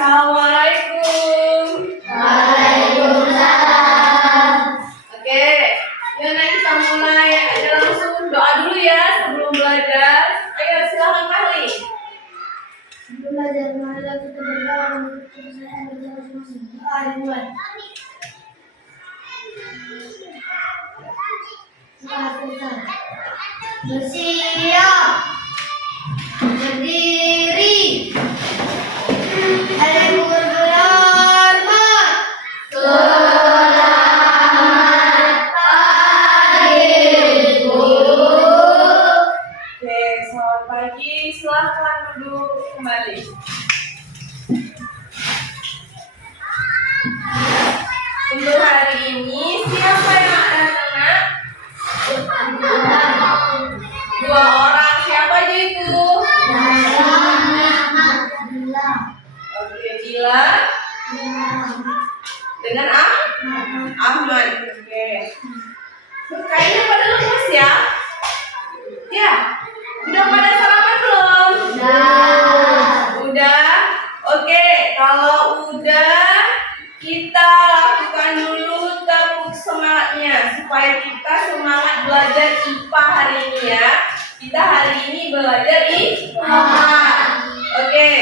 Assalamualaikum. Waalaikumsalam. Oke, yuk kita mulai aja langsung doa dulu ya sebelum belajar. Ayo silakan Fahri. Sebelum belajar, marilah kita berdoa menutup kepercayaan kita masing-masing. Doa dimulai. Bersiap, berdiri, saling berhormat. Selamat pagi, Bu. Oke, selamat pagi. Silakan duduk kembali. Untuk hari ini siapa yang datang nak? Dua orang. Siapa aja itu? Oke, Dila dengan Ahmad. Oke. Kayaknya pada lemas ya? Ya. Udah pada sarapan belum? Udah. Oke, kalau udah kita lakukan dulu tepuk semangatnya supaya kita semangat belajar IPA hari ini ya. Kita hari ini belajar IPA. Oke,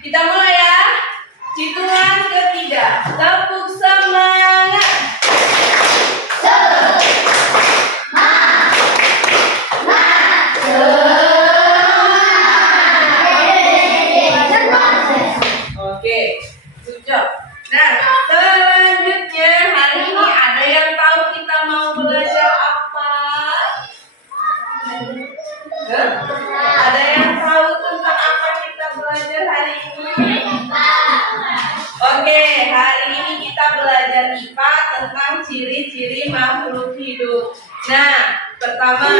kita mulai ya. Hitungan ketiga. Tepuk semangat. Oke, good job. Nah, selanjutnya hari ini ada yang tahu kita mau belajar apa? Ada yang tahu tentang apa kita belajar hari ini? Oke, hari ini kita belajar IPA tentang ciri-ciri makhluk hidup. Nah, pertama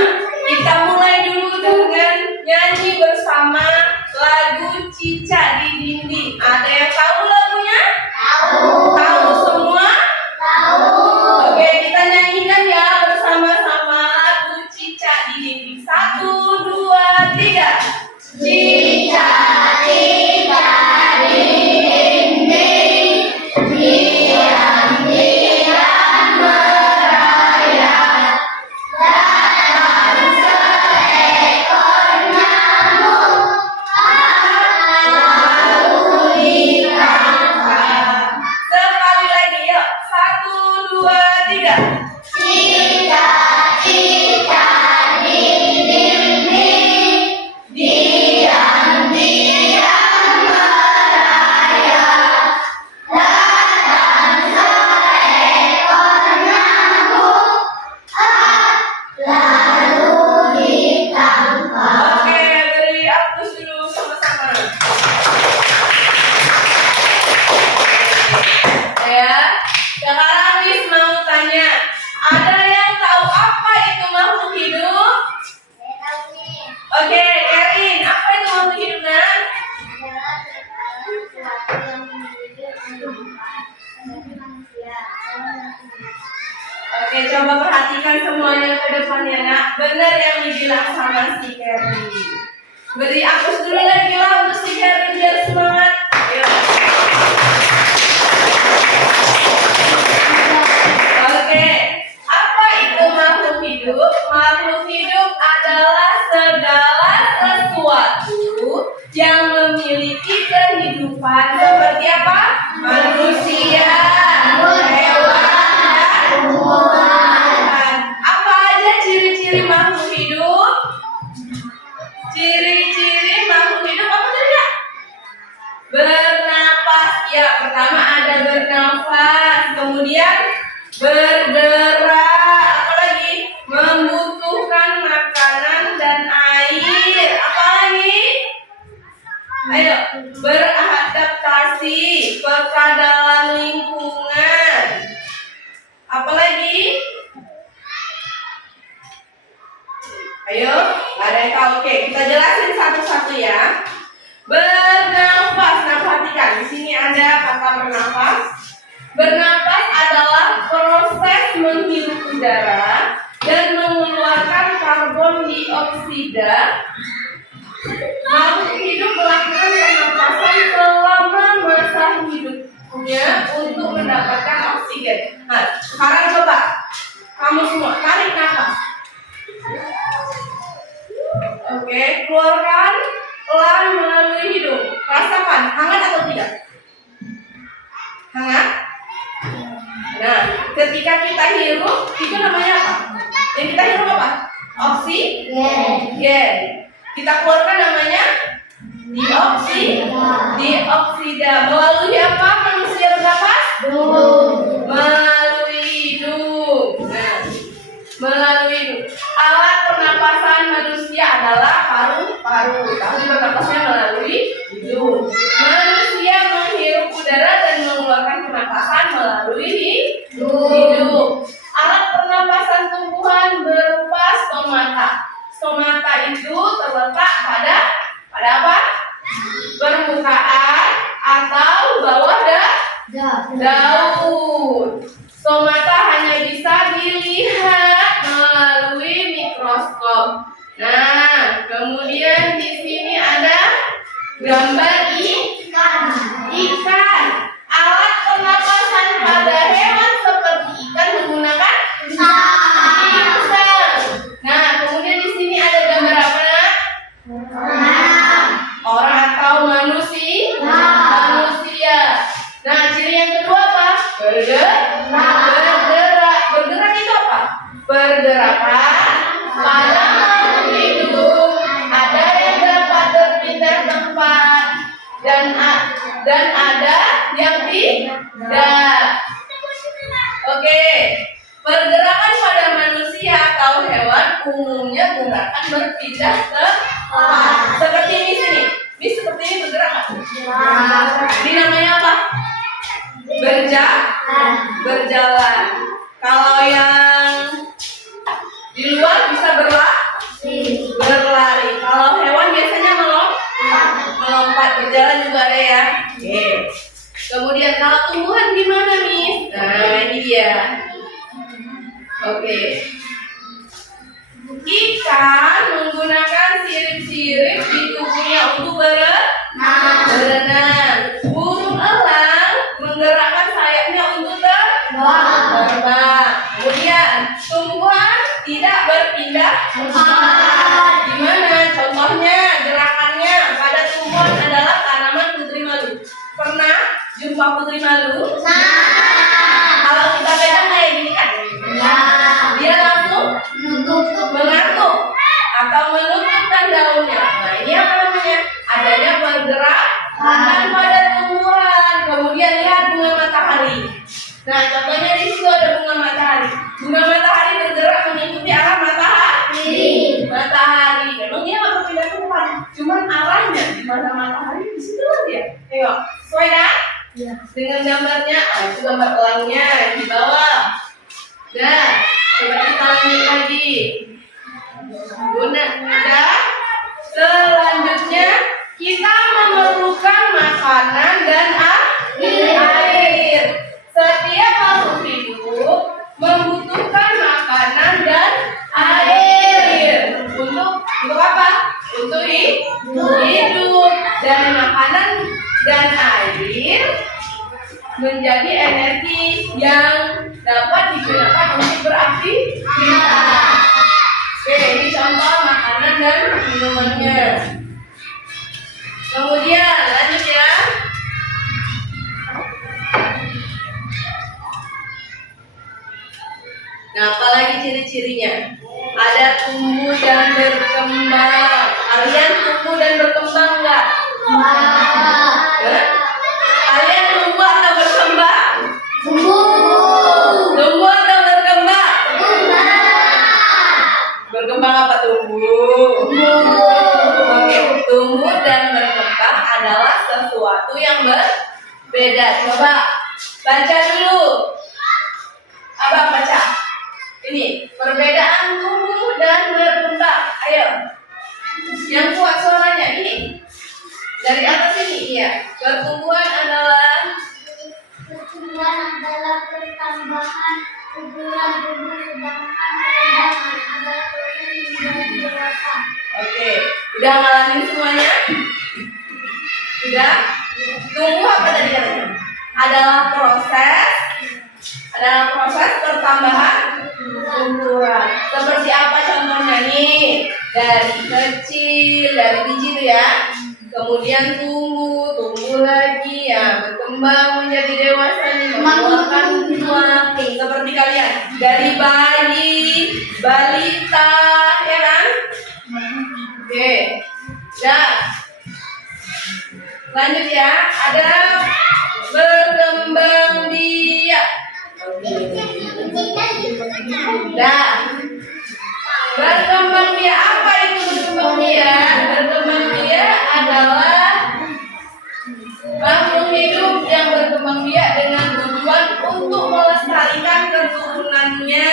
kita mulai dulu dengan nyanyi bersama lagu Cicak di Dinding. Ada yang tahu lagunya? Tahu semua? Oke, kita nyanyikan ya bersama-sama lagu Cicak di Dinding. 1, 2, 3. Cicak, cicak di dinding, diam-diam merayap. Datang seekor nyamuk, lalu ditangkap. Sekali lagi yuk. 1, 2, 3. Cicak, cicak di dinding, diam-diam merayap. Datang seekor nyamuk, lalu ditangkap. Oke, beri aplaus dulu sama-sama. Ya, sekarang Miss mau tanya, ada yang tahu apa itu makhluk hidup? Oke, Erin, apa itu makhluk hidup nak? Oke, coba perhatikan semuanya ke depannya nak. Benar yang dibilang sama si Kevin. Beri aplaus dulu lagi lah untuk si Kevin biar semangat. Ayo. Oke, apa itu makhluk hidup? Makhluk hidup adalah segala sesuatu yang memiliki kehidupan seperti apa? Manusia, hewan, dan tumbuhan. Apa aja ciri-ciri makhluk hidup? Ciri-ciri makhluk hidup apa tadi ya? Bernapas. Ya, pertama ada bernafas, kemudian bergerak, apalagi membutuhkan makanan dan air, apalagi ayo beradaptasi, peka dalam lingkungan, apalagi ayo ada yang tahu? Oke, kita jelasin satu-satu ya. Bernafas. Nah, perhatikan di sini ada kata bernafas. Bernafas adalah proses menghirup udara dan mengeluarkan karbon dioksida. Makhluk hidup melakukan pernapasan selama masa Ketika kita hirup, itu namanya apa? Yang kita hirup apa? Oksigen. Kita keluarkan namanya dioksida. Melalui apa manusia bernafas? Melalui hidung. Nah, melalui hidung. Alat pernapasan manusia adalah paru-paru. Tapi bernapasnya melalui hidung. Manusia menghirup udara dan mengeluarkan pernapasan melalui hidung. Alat pernapasan tumbuhan berupa stomata. Stomata itu terletak pada apa? Permukaan atau bawah daun. Stomata hanya bisa dilihat melalui mikroskop. Nah, kemudian di sini ada gambar ikan. Alat pernapasan pada hewan seperti ikan menggunakan insang. Nah, kemudian di sini ada gambar apa? Orang atau manusia. Nah, ciri yang kedua apa? Bergerak itu apa? Pergerakan pada makhluk hidup. Ada yang dapat berpindah tempat dan ada yang tidak. Oke. Pergerakan pada manusia atau hewan umumnya gerakan berpindah tempat. Seperti ini sini. Ini seperti ini bergerak nggak? Ini namanya apa? Berjalan. Kalau yang di luar bisa berlari. Kalau hewan biasanya melompat, berjalan juga ada ya. Oke. Kemudian kalau tumbuhan gimana nih? Nah, ini dia. Oke. Ikan menggunakan sirip-sirip di tubuhnya untuk berenang. Burung elang menggerakkan sayapnya untuk terbang. Kemudian tumbuhan tidak berpindah tempat. Gimana? Contohnya gerakannya pada tumbuhan adalah tanaman putri malu. Pernah jumpa putri malu? Kalau kita pegang kayak gini kan? Dia langsung mengantuk atau menutupkan daunnya. Nah, ini apa namanya? Adanya pergerakan pada tumbuhan. Kemudian lihat bunga matahari. Nah, contohnya di situ ada bunga matahari. Bunga matahari bergerak mengikuti arah matahari. Memang dia nggak berpindah tempat, cuman arahnya di mana matahari di situ dia. Ayo, sesuai kan? Ya. Dengan gambarnya, itu gambar elangnya di bawah. Nah, coba kita lanjut lagi. Selanjutnya kita memerlukan makanan dan air. Setiap makhluk hidup membutuhkan makanan dan air. Untuk apa? Untuk hidup. Dan makanan dan air menjadi energi yang dapat digunakan untuk beraktivitas. Oke, ini contoh makanan dan minumannya. Kemudian lanjut ya. Nah, apalagi ciri-cirinya? Ada tumbuh dan berkembang. Kalian tumbuh dan berkembang nggak? Kalian tumbuh atau berkembang? Tumbuh atau berkembang? Berkembang apa tumbuh? Oke, tumbuh dan berkembang adalah sesuatu yang berbeda. Coba baca dulu. Abang baca. Ini perbedaan tumbuh dan berkembang. Ayo, yang kuat suaranya ini. Dari atas ini, iya. Pertumbuhan adalah pertambahan ukuran tubuh, sedangkan perkembangan adalah proses menjadi dewasa. Oke, udah ngalamin semuanya? Udah? Tumbuh apa tadi katanya? Adalah proses pertambahan tumbuhan. Seperti apa contohnya nih? Dari kecil, dari biji itu ya. Kemudian tumbuh lagi. lagi ya, berkembang menjadi dewasa nih, mengeluarkan buah seperti kalian dari bayi, balita, ya kan? Oke, dah. Lanjut ya, ada berkembang biak. Dah. Berkembang biak, apa itu berkembang biak? Berkembang biak adalah makhluk hidup yang berkembang biak dengan tujuan untuk melestarikan keturunannya.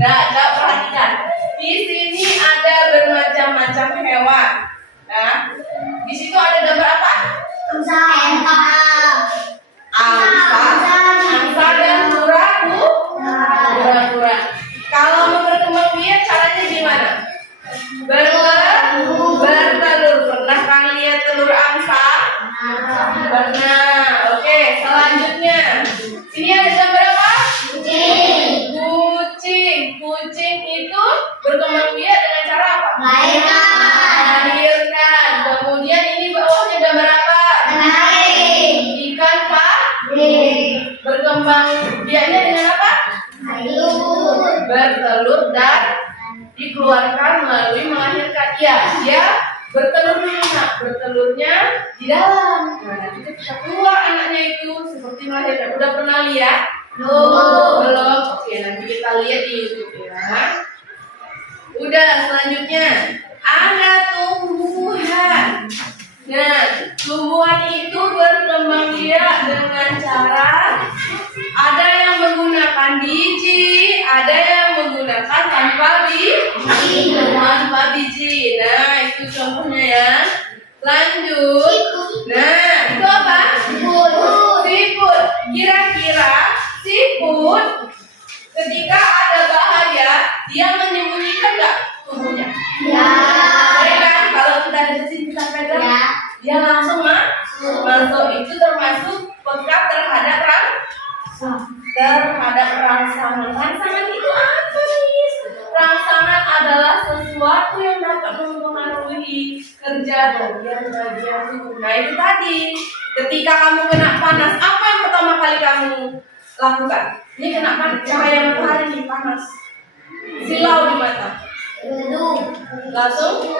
Nah, perhatikan. Di sini ada bermacam-macam hewan. Nah, di situ ada gambar apa? Angsa dan kura-kura. Kalau mau berkembang biak caranya gimana? Bertelur. Pernah kalian lihat telur angsa? Pernah. Oke, selanjutnya. Ini ada gambar apa? Kucing itu berkembang biak dengan cara apa? Melahirkan. Kemudian ini bawahnya gambar apa? Ikan berkembang biaknya dengan apa? Bertelur dan dikeluarkan melalui melahirkan. Ya, dia bertelur dulu. Nah, bertelurnya di dalam. Nah, nanti ketika keluar anaknya itu seperti melahirkan. Udah pernah lihat? Belum. Oke, nanti kita lihat di YouTube ya. Udah, selanjutnya ada tumbuhan. Nah, tumbuhan itu berkembang biak dengan cara ada yang menggunakan biji, ada yang menggunakan tanpa biji. Nah, itu contohnya ya. Lanjut. Nah, itu apa? Siput. Kira-kira siput ketika ada bahaya, dia menyembunyikan nggak tubuhnya? Ya kan? Kalau kita ada di sini kita pegang, dia langsung masuk. Itu termasuk pekat terhadap rangsangan. Rangsangan itu apa nih? Rangsangan adalah sesuatu yang dapat mempengaruhi kerja bagian-bagian tubuh. Nah, itu tadi. Ketika kamu kena panas, apa yang pertama kali kamu lakukan? Ini kena panas, cahaya matahari nih panas. Silau di mata. Langsung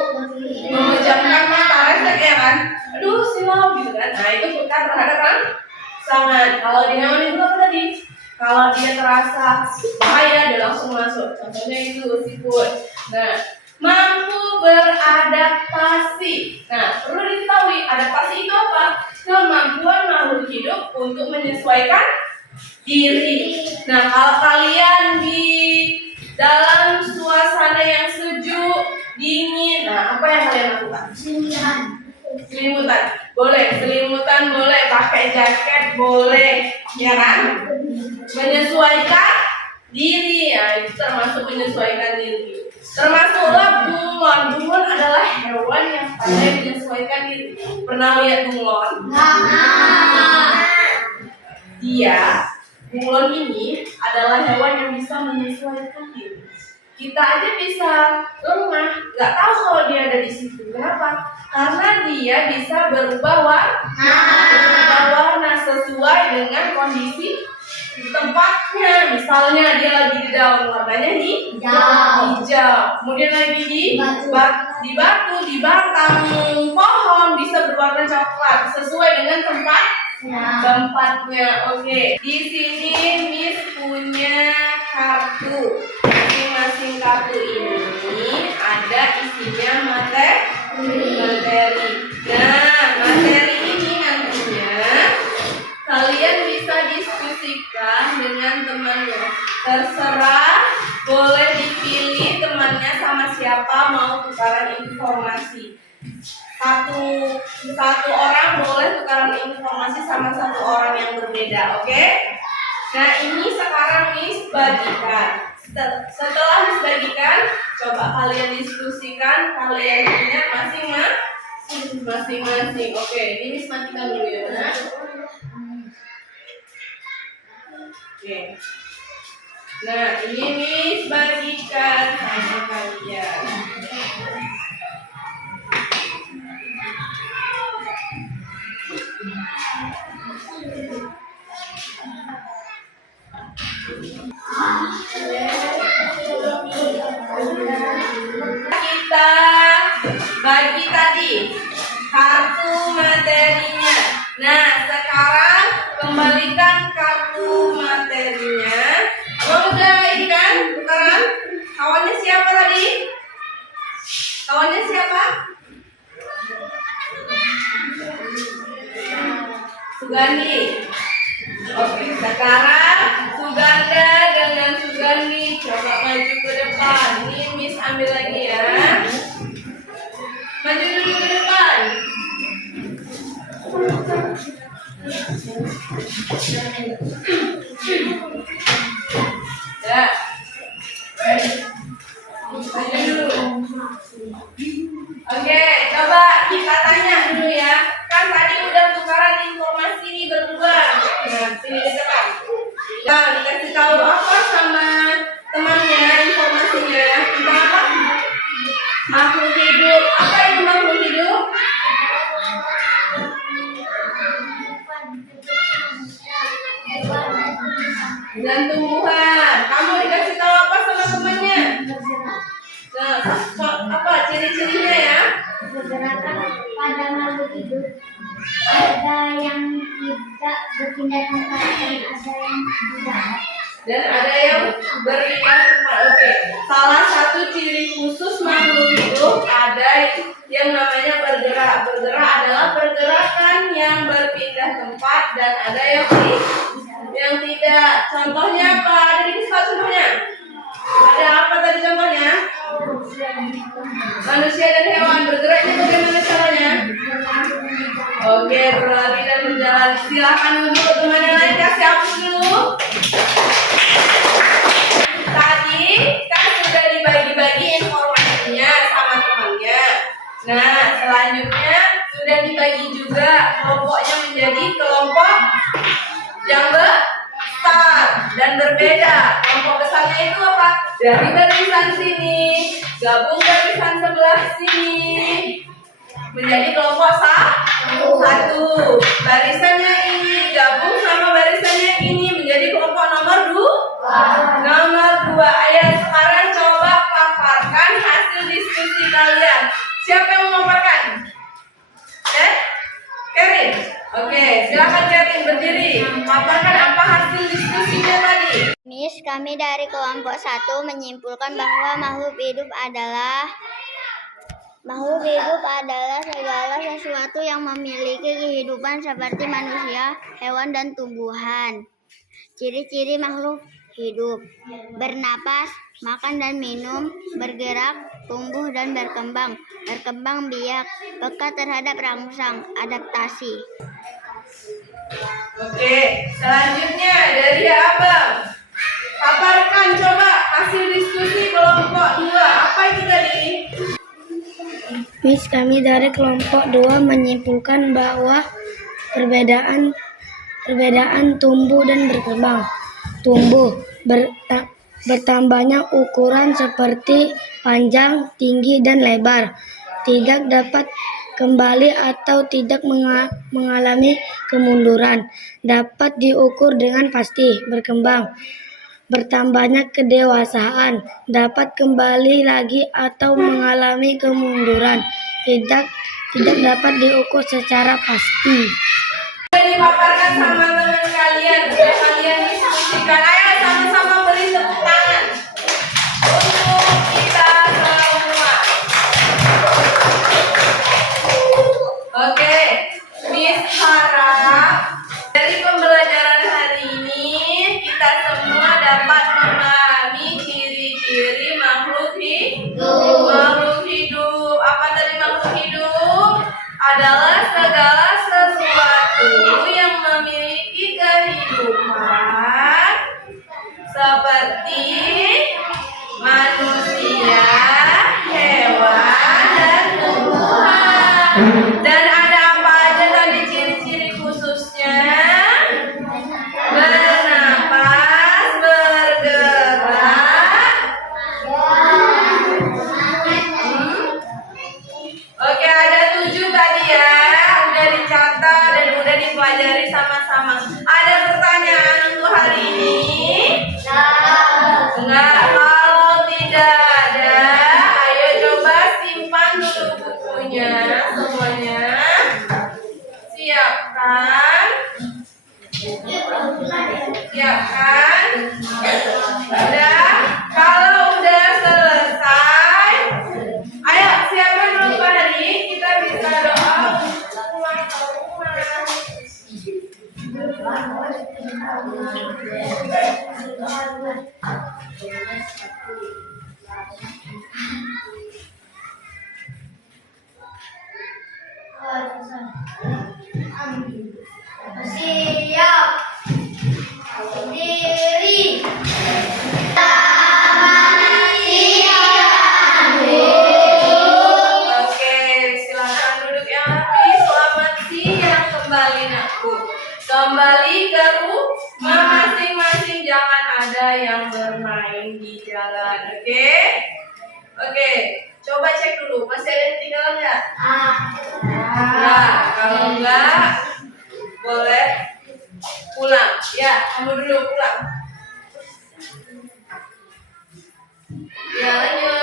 memejamkan mata, refleks ya kan? Aduh, silau gitu kan? Nah, itu pekat terhadap rangsangan. Kalau di hewan itu apa tadi? Kalau dia terasa bahaya, dia langsung masuk. Contohnya itu siput. Nah, mampu beradaptasi. Nah, perlu diketahui adaptasi itu apa? Kemampuan makhluk hidup untuk menyesuaikan diri. Nah, kalau kalian di dalam suasana yang sejuk, dingin, nah apa yang kalian lakukan? Selimutan. Selimutan boleh, pakai jaket boleh, ya kan? Menyesuaikan diri, ya itu termasuk menyesuaikan diri. Termasuklah bunglon. Bunglon adalah hewan yang pandai menyesuaikan diri. Pernah lihat bunglon? Bunglon ini adalah hewan yang bisa menyesuaikan diri. Kita aja bisa lemah, nggak tahu kalau dia ada di situ. Kenapa? Karena dia bisa berubah warna sesuai dengan kondisi tempatnya. Misalnya dia lagi di daun, warnanya hijau. Kemudian lagi di batu, di batang pohon bisa berwarna coklat sesuai dengan tempatnya. Oke. Di sini Miss punya kartu. Masing-masing kartu ini ada isinya materi. Nah, materi ini nantinya kalian bisa diskusikan dengan temannya. Terserah, boleh dipilih temannya sama siapa mau tukaran informasi. Satu orang boleh tukaran informasi sama satu orang yang berbeda, oke? Nah, ini sekarang Miss bagikan. Setelah Miss bagikan, coba kalian diskusikan, kalian ingat masing-masing. Oke, ini Miss matikan dulu ya, benar? Oke. Nah, ini Miss bagikan sama kalian. Sugandi. Oke, sekarang Suganda dengan Sugandi coba maju ke depan. Ini Miss ambil lagi ya. Maju dulu ke depan. Ya. Maju dulu. Oke, coba kita tanya dulu ya. Kan tadi udah tukaran informasi nih berdua. Nah, sini di depan. Nah, dikasih tahu apa sama temannya informasinya tentang apa? Makhluk hidup. Apa itu makhluk hidup? Dan tumbuhan. Kamu dikasih tahu apa sama temannya? Nah, apa ciri-cirinya ya? Pergerakan pada makhluk hidup, ada yang tidak berpindah tempat dan ada yang tidak. Dan ada yang berpindah tempat. Oke. Salah satu ciri khusus makhluk hidup ada yang namanya bergerak. Bergerak adalah pergerakan yang berpindah tempat dan ada yang tidak. Contohnya apa? Ada di kisah contohnya? Ada apa tadi contohnya? Manusia dan hewan bergeraknya bagaimana caranya? Oke, berlari dan berjalan. Silahkan untuk teman yang lain kasih hapus dulu. Tadi kan sudah dibagi-bagi informasinya sama temannya. Nah, selanjutnya sudah dibagi juga kelompoknya menjadi kelompok yang besar dan berbeda. Kelompok besarnya itu apa? Dari barisan sini gabung barisan sebelah sini menjadi kelompok satu. Barisannya ini gabung sama barisannya ini menjadi kelompok nomor 2. Nomor 2. Ayo sekarang coba paparkan hasil diskusi kalian. Siapa yang mau paparkan? Karin. Oke, silakan Karin berdiri. Paparkan apa hasil diskusinya tadi. Miss, kami dari kelompok 1 menyimpulkan bahwa makhluk hidup adalah segala sesuatu yang memiliki kehidupan seperti manusia, hewan, dan tumbuhan. Ciri-ciri makhluk hidup: bernapas, makan dan minum, bergerak, tumbuh dan berkembang, berkembang biak, peka terhadap rangsang, adaptasi. Oke, selanjutnya dari Abang. Paparkan coba hasil diskusi kelompok 2. Apa itu tadi? Miss, kami dari kelompok 2 menyimpulkan bahwa perbedaan tumbuh dan berkembang. Tumbuh bertambahnya ukuran seperti panjang, tinggi, dan lebar. Tidak dapat kembali atau tidak mengalami kemunduran. Dapat diukur dengan pasti. Berkembang. Bertambahnya kedewasaan, dapat kembali lagi atau mengalami kemunduran, tidak dapat diukur secara pasti. Dipaparkan sama teman kalian, kalian diskusikan. Ayo sama-sama beri tepuk tangan untuk kita semua. Oke, Miss harap dari pembelajaran hari ini kita semua dapat memahami ciri-ciri makhluk hidup. Makhluk hidup. Apa tadi makhluk hidup? Adalah segala sesuatu yang memiliki kehidupan seperti manusia, hewan, dan tumbuhan. Dan ada apa aja tadi ciri-ciri khususnya? Bernapas, bergerak. Oke, ada 7 tadi ya. Udah dicatat dan udah dipelajari sama-sama. Ada pertanyaan untuk hari ini? Enggak. Kalau tidak ada, ayo coba simpan dulu bukunya semuanya. Siapkan. Siapkan. Udah. Kalau udah selesai, ayo siapkan dulu Pak Hadi. Kita bisa doa pulang ke rumah. Siap. Berdiri. Oke, silakan duduk yang rapi. Selamat siang kembali nakku. Kembali ke rumah masing-masing. Jangan ada yang bermain di jalan. Oke? Oke. Coba cek dulu. Masih ada yang tinggalan nggak? Ya, kalau enggak boleh pulang. Ya, kamu dulu pulang. Ya, lanjut.